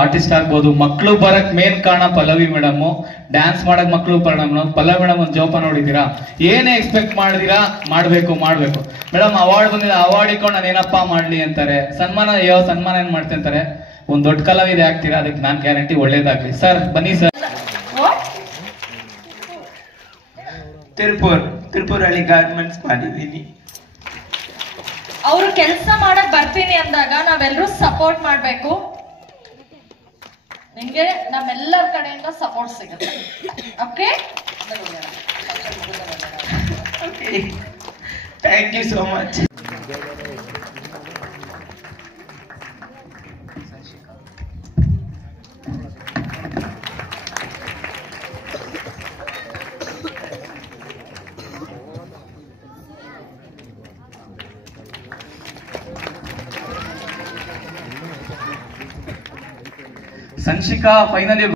Artist ಆಗ್ಬೋದು. ಮಕ್ಳು ಬರಕ್ ಮೇನ್ ಕಾರಣ ಪಲ್ಲವಿ ಮೇಡಮ್. ಡ್ಯಾನ್ಸ್ ಮಾಡಕ್ ಮಕ್ಳು ಪಲ್ಲವಿ ಮೇಡಮ್ ಒಂದು ಜೋಪಾನ ನೋಡಿದೀರಾ, ಏನೇ ಎಕ್ಸ್ಪೆಕ್ಟ್ ಮಾಡಿದೀರಾ ಮಾಡ್ಬೇಕು ಮೇಡಮ್. ಅವಾರ್ಡ್ ಬಂದಿದೆ, ಅವಾರ್ಡ್ ಇಟ್ಕೊಂಡು ನಾನು ಏನಪ್ಪಾ ಮಾಡ್ಲಿ ಅಂತಾರೆ. ಸನ್ಮಾನ ಏನ್ ಮಾಡ್ತಿರ್ತಾರೆ. ಒಂದ್ ದೊಡ್ಡ ಕಲಾವಿದೆ ಆಗ್ತೀರಾ, ಅದಕ್ಕೆ ನಾನ್ ಗ್ಯಾರಂಟಿ ಒಳ್ಳೇದಾಗ್ಲಿ. ಸರ್ ಬನ್ನಿ ಸರ್. ತಿರುಪುರಳ್ಳಿ ಗಾರ್ಮೆಂಟ್ಸ್ ಮಾಡಿದೀನಿ. ಅವ್ರು ಕೆಲಸ ಮಾಡಕ್ ಬರ್ತೀನಿ ಅಂದಾಗ ನಾವೆಲ್ಲರೂ ಸಪೋರ್ಟ್ ಮಾಡ್ಬೇಕು. ನಿಮ್ಗೆ ನಮ್ಮೆಲ್ಲರ ಕಡೆಯಿಂದ ಸಪೋರ್ಟ್ ಸಿಗುತ್ತೆ. Okay, thank you so much. Samshika finally